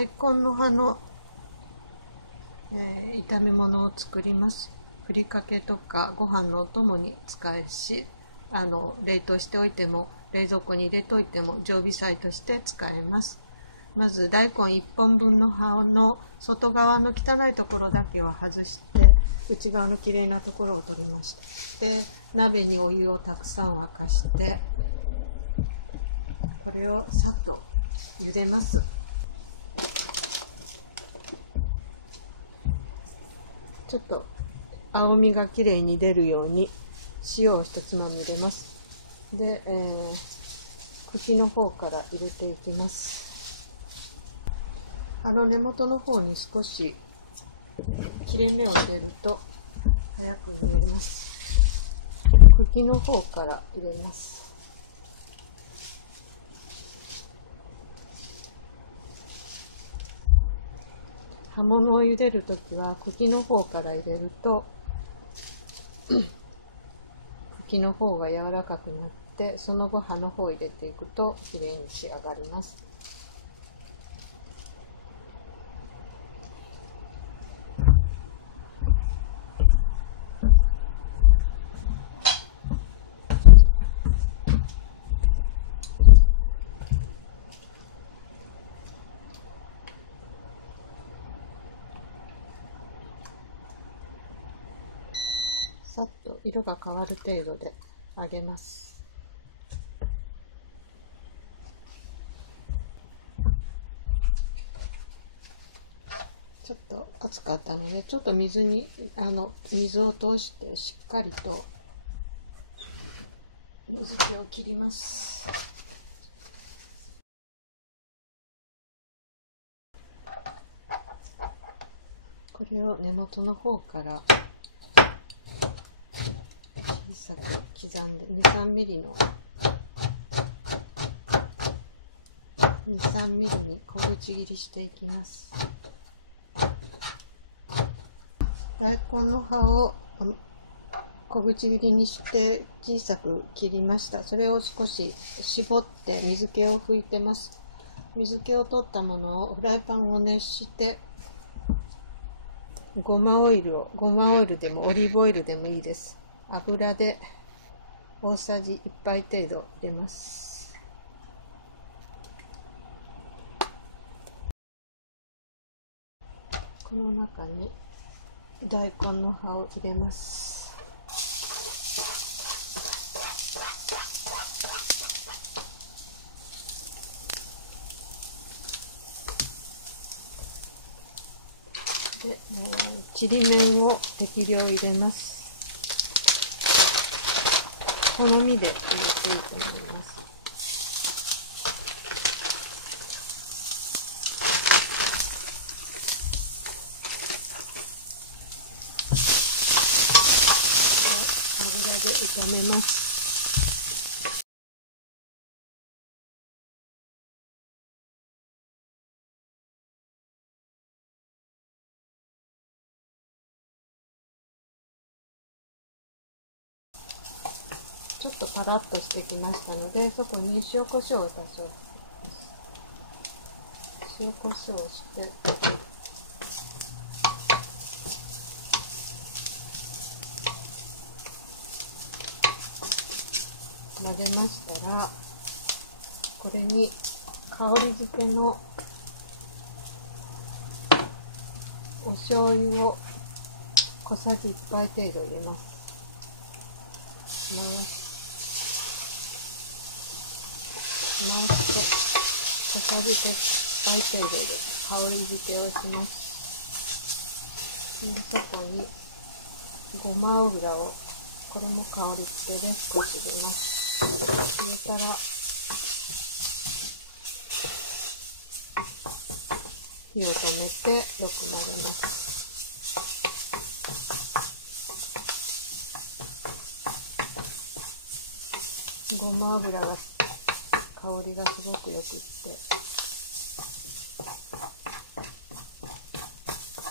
大根の葉の、炒め物を作ります。ふりかけとかご飯のお供に使えるし、冷凍しておいても冷蔵庫に入れといても常備菜として使えます。まず大根1本分の葉の外側の汚いところだけは外して内側のきれいなところを取りました。で、鍋にお湯をたくさん沸かしてこれをさっと茹でます。ちょっと青みがきれいに出るように塩を1つまみ入れます。で、茎の方から入れていきます。根元の方に少し切れ目を入れると早く見えます。茎の方から入れます。葉物を茹でるときは茎の方から入れると茎の方が柔らかくなってその後葉の方を入れていくときれいに仕上がります。さっと色が変わる程度で揚げます。ちょっと熱かったのでちょっと水を通してしっかりと水気を切ります。これを根元の方から小さく刻んで2、3ミリの2、3ミリに小口切りしていきます。大根の葉を小口切りにして小さく切りました。それを少し絞って水気を拭いてます。水気を取ったものをフライパンを熱してごまオイルでもオリーブオイルでもいいです。油で大さじ1杯程度入れます。この中に大根の葉を入れます。で、ちりめんを適量入れます。好みで入れていいと思います。油で炒めます。ちょっとパラッとしてきましたので、そこに塩コショウを多少塩コショウをして混ぜましたら、これに香り付けのお醤油を小さじ1杯程度入れます。回すと小さじ1杯程度で香り付けをします。で、そこにごま油をこれも香り付けで少し入れます。入れたら火を止めてよく混ぜます。ごま油が香りがすごくよくって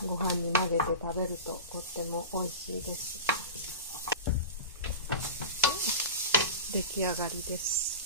ご飯に混ぜて食べるととっても美味しいです。出来上がりです。